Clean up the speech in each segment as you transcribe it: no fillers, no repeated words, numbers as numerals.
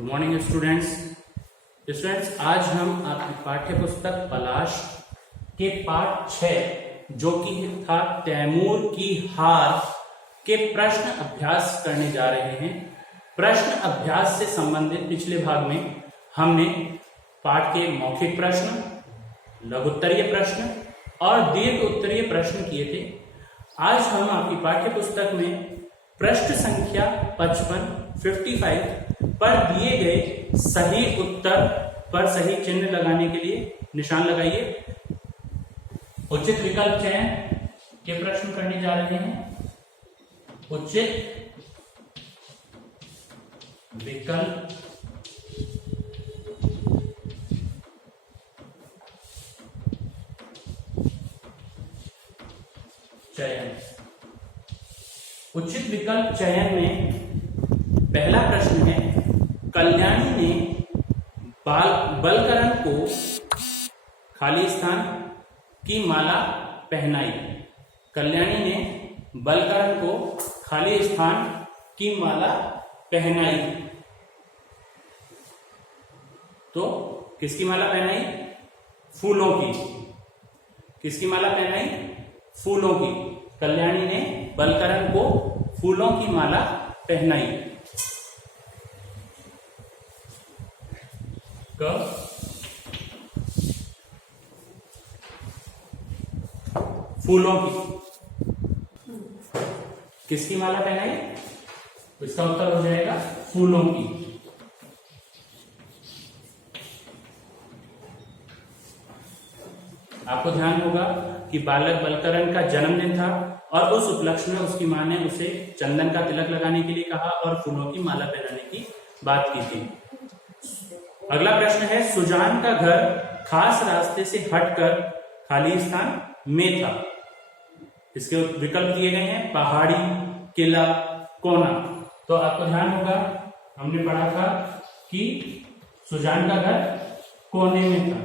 Good morning students. आज हम आपकी पाठ्य पुस्तक पलाश के पाठ 6 जो कि था तैमूर की हार के प्रश्न अभ्यास करने जा रहे हैं। प्रश्न अभ्यास से संबंधित पिछले भाग में हमने पाठ के मौखिक प्रश्न, लघुत्तरीय प्रश्न और दीर्घ उत्तरीय प्रश्न किए थे। आज हम आपकी पाठ्य पुस्तक में पृष्ठ संख्या 55 पर दिए गए सही उत्तर पर सही चिन्ह लगाने के लिए निशान लगाइए। उचित विकल्प चयन के प्रश्न करने जा रहे हैं। उचित विकल्प चयन। उचित विकल्प चयन में पहला प्रश्न है, कल्याणी ने बलकरण को खाली स्थान की माला पहनाई। कल्याणी ने बलकरण को खाली स्थान की माला पहनाई। तो किसकी माला पहनाई? फूलों की। किसकी माला पहनाई? फूलों की। कल्याणी ने बलकरण को फूलों की माला पहनाई। फूलों की। किसकी माला पहनाई? इसका उत्तर हो जाएगा फूलों की। आपको ध्यान होगा कि बालक बलकरण का जन्मदिन था और उस उपलक्ष्य में उसकी मां ने उसे चंदन का तिलक लगाने के लिए कहा और फूलों की माला पहनाने की बात की थी। अगला प्रश्न है, सुजान का घर खास रास्ते से हटकर खाली स्थान में था। इसके विकल्प दिए गए हैं, पहाड़ी, किला, कोना। तो आपको ध्यान होगा, हमने पढ़ा था कि सुजान का घर कोने में था।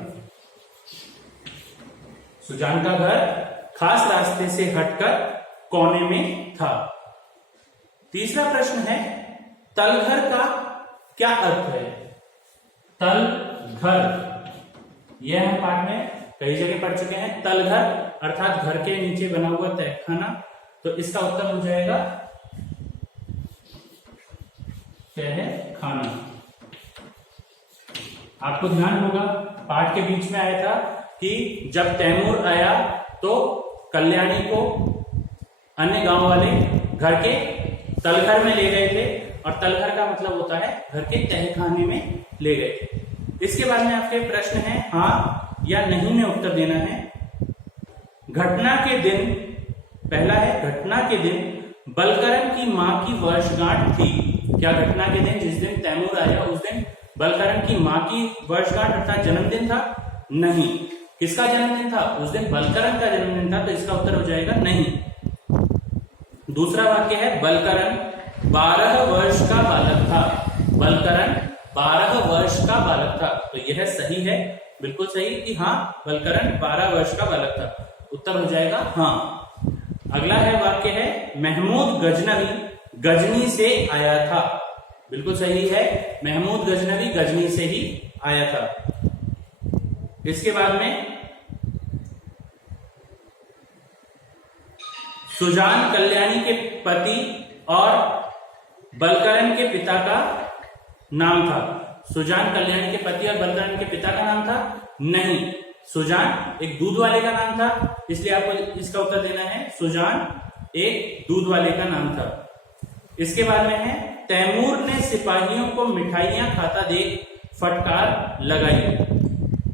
सुजान का घर खास रास्ते से हटकर कोने में था। तीसरा प्रश्न है, तलघर का क्या अर्थ है? तलघर, यह हम पाठ में कई जगह पढ़ चुके हैं। तलघर अर्थात घर के नीचे बना हुआ तहखाना। तो इसका उत्तर हो जाएगा तहखाना। आपको ध्यान होगा, पाठ के बीच में आया था कि जब तैमूर आया तो कल्याणी को अन्य गांव वाले घर के तलघर में ले गए थे, और तलघर का मतलब होता है घर के तहखाने में ले गए थे। इसके बाद में आपके प्रश्न है, हाँ या नहीं में उत्तर देना है। घटना के दिन, पहला है, घटना के दिन बलकरण की मां की वर्षगांठ थी। क्या घटना के दिन, जिस दिन तैमूर आया उस दिन बलकरण की मां की वर्षगांठ अर्थात जन्मदिन था? नहीं। किसका जन्मदिन था? उस दिन बलकरण का जन्मदिन था। तो इसका उत्तर हो जाएगा नहीं। दूसरा वाक्य है, बलकरण 12 वर्ष का बालक था। बलकरण 12 वर्ष का बालक था। तो यह सही है, बिल्कुल सही कि हाँ, बलकरण 12 वर्ष का बालक था। उत्तर हो जाएगा हाँ। अगला है वाक्य है, महमूद गजनवी गजनी से आया था। बिल्कुल सही है, महमूद गजनवी गजनी से ही आया था। इसके बाद में सुजान कल्याणी के पति और बलकरण के पिता का नाम था। सुजान कल्याणी के पति और बलकरण के पिता का नाम था? नहीं। सुजान एक दूध वाले का नाम था, इसलिए आपको इसका उत्तर देना है सुजान एक दूध वाले का नाम था। इसके बाद में है, तैमूर ने सिपाहियों को मिठाइयां खाता देख फटकार लगाई।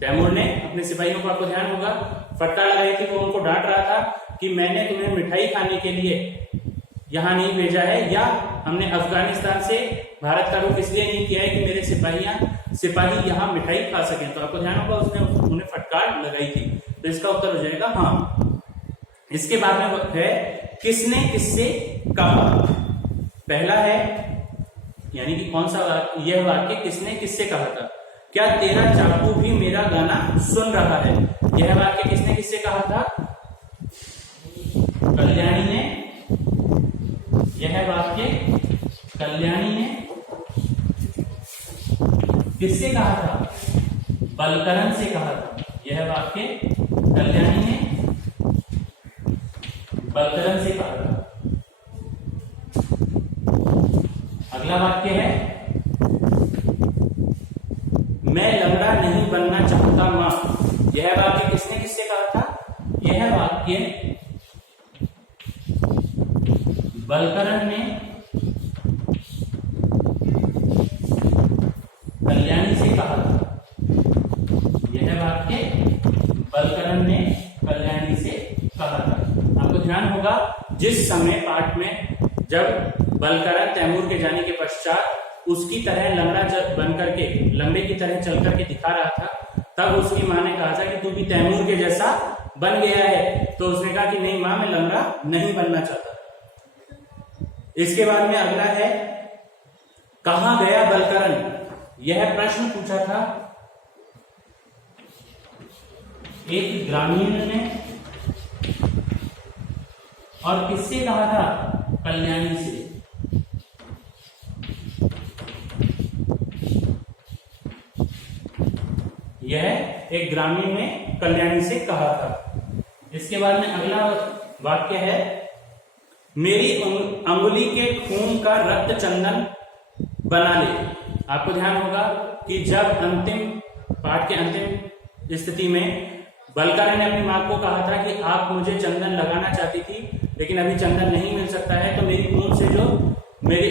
तैमूर ने अपने सिपाहियों को, आपको ध्यान होगा, फटकार लगाई थी। वो उनको डांट रहा था कि मैंने तुम्हें मिठाई खाने के लिए यहां नहीं भेजा है, या हमने अफगानिस्तान से भारत का रुख इसलिए नहीं किया है कि मेरे सिपाही यहां मिठाई खा सकें। तो आपको ध्यान होगा, उसने उन्हें फटकार लगाई थी। तो इसका उत्तर हो जाएगा हाँ। इसके बाद में है, किसने किससे कहा? पहला है, यानी कि कौन सा यह वाक्य किसने किससे कहा था? क्या तेरा चाकू भी मेरा गाना सुन रहा है? यह वाक्य किसने किससे कहा था? कल्याणी ने। यह वाक्य कल्याणी ने किससे कहा था? बलकरण से कहा था। यह वाक्य कल्याणी ने बलकरण से कहा था। अगला वाक्य है, मैं लंगड़ा नहीं बनना चाहता मां। यह वाक्य किसने किससे कहा था? यह वाक्य बलकरण ने कल्याणी से कहा था। यह वाक्य बलकरण ने कल्याणी से कहा था। आपको ध्यान होगा, जिस समय पाठ में जब बलकरण तैमूर के जाने के पश्चात उसकी तरह लंगड़ा बन करके, लंगड़े की तरह चल करके दिखा रहा था, तब उसकी मां ने कहा था कि तू भी तैमूर के जैसा बन गया है। तो उसने कहा कि नहीं मां, मैं लंगड़ा नहीं बनना चाहता। इसके बाद में अगला है, कहां गया बलकरण? यह प्रश्न पूछा था एक ग्रामीण ने, और किससे कहा था? कल्याणी से। यह एक ग्रामीण ने कल्याणी से कहा था। इसके बाद में अगला वाक्य है, मेरी अंगुली के खून का रक्त चंदन बना ले। आपको ध्यान होगा कि जब पाठ के अंतिम स्थिति में बलकरण ने अपनी मां को कहा था कि आप मुझे चंदन लगाना चाहती थी, लेकिन अभी चंदन नहीं मिल सकता है, तो मेरी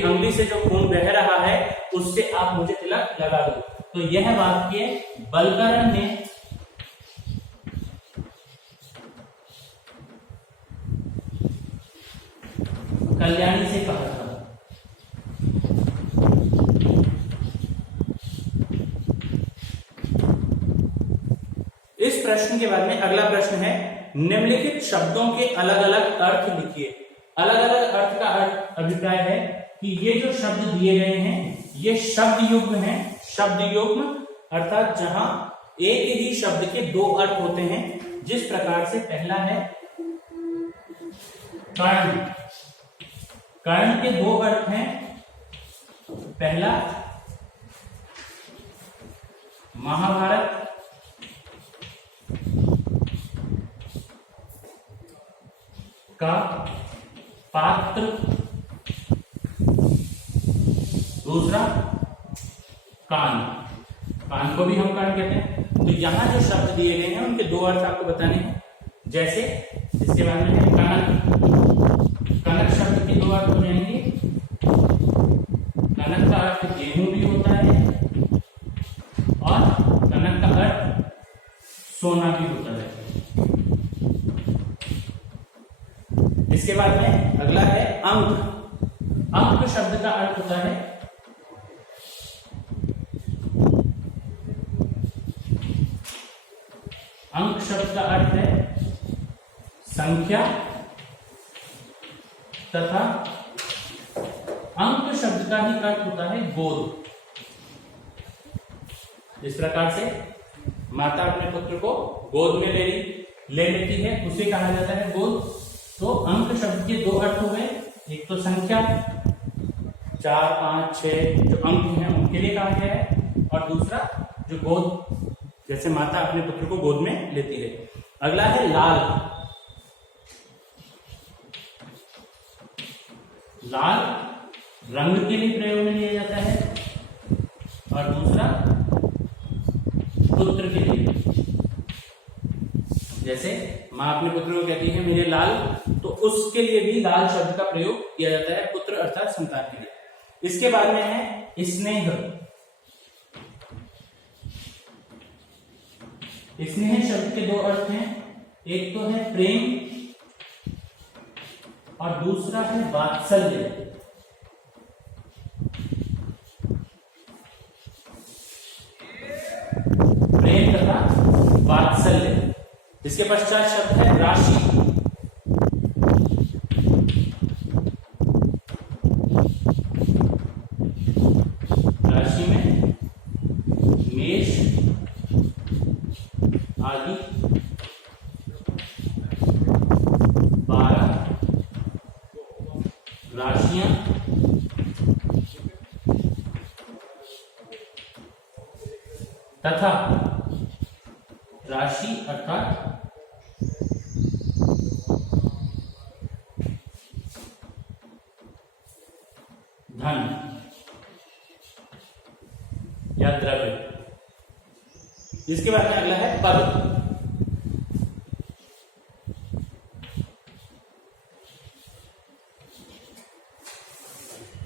अंगुली से जो खून बह रहा है उससे आप मुझे तिलक लगा दो। तो यह वाक्य बलकरण ने कल्याणी से कहा था। इस प्रश्न के बाद में अगला प्रश्न है, निम्नलिखित शब्दों के अलग अलग अर्थ लिखिए। अलग अलग अर्थ का अभिप्राय है कि ये जो शब्द दिए गए हैं ये शब्द युग्म हैं। शब्द युग्म अर्थात जहां एक ही शब्द के दो अर्थ होते हैं। जिस प्रकार से पहला है कर्ण। कर्ण के दो अर्थ हैं। पहला महाभारत का पात्र, दूसरा कान। कान को भी हम कर्ण कहते हैं। तो यहां जो शब्द दिए गए हैं उनके दो अर्थ आपको बताने हैं। जैसे इसके बारे में है कनक। कनक शब्द के दो अर्थ हो जाएंगे। कनक का अर्थ गेहूं भी होता है और कनक का अर्थ सोना भी होता है। इसके बाद में अगला है अंक। अंक शब्द का अर्थ होता है अंक शब्द का अर्थ है संख्या तथा अंक शब्द का ही अर्थ होता है गोद। इस प्रकार से माता अपने पुत्र को गोद में ले लेती है, उसे कहा जाता है गोद। तो अंक शब्द के दो अर्थ हो गए। एक तो संख्या 4, 5, 6 जो अंक हैं उनके लिए कहा गया है, और दूसरा जो गोद, जैसे माता अपने पुत्र को गोद में लेती है। अगला है लाल। लाल रंग के लिए प्रयोग में लिया जाता है और दूसरा पुत्र के लिए। जैसे मां अपने पुत्र को कहती है मेरे लाल, तो उसके लिए भी लाल शब्द का प्रयोग किया जाता है, पुत्र अर्थात संतान के लिए। इसके बाद में है स्नेह। स्नेह शब्द के दो अर्थ हैं। एक तो है प्रेम और दूसरा है वात्सल्य। प्रेम तथा वात्सल्य। इसके पश्चात शब्द है राशि। राशि में मेष आदि 12 राशियां तथा राशि अर्थात धन या द्रव्य। इसके बाद में अगला है पद।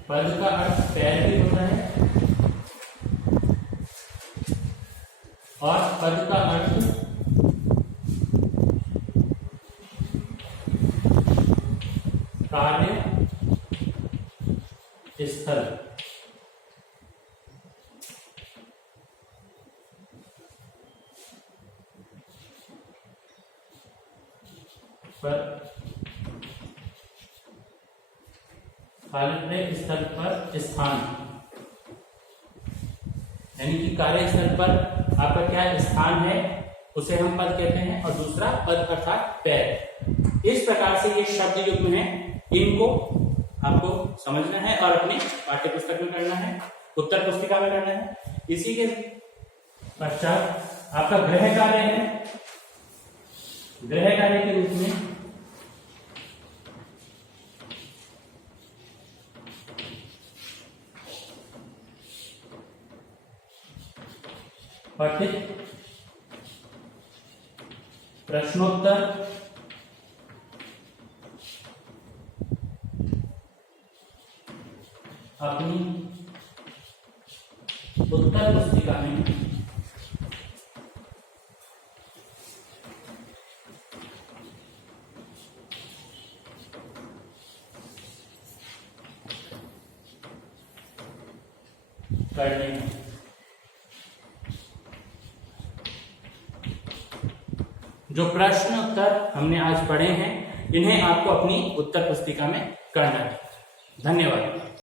पद का अर्थ पैर भी होता है और पद का अर्थ कार्य स्थल। कार्य स्थल पर स्थान, यानी कि कार्यस्थल पर आपका क्या स्थान है उसे हम पद कहते हैं, और दूसरा पद अर्थात पैर। इस प्रकार से ये शब्द युग्म है, इनको आपको समझना है और अपनी पाठ्य पुस्तक में करना है, उत्तर पुस्तिका में करना है। इसी के पश्चात आपका गृह कार्य है। गृह कार्य के रूप में पठित प्रश्नोत्तर, अपनी उत्तर पुस्तिका में करने हैं। जो प्रश्न उत्तर हमने आज पढ़े हैं, इन्हें आपको अपनी उत्तर पुस्तिका में करना है। धन्यवाद।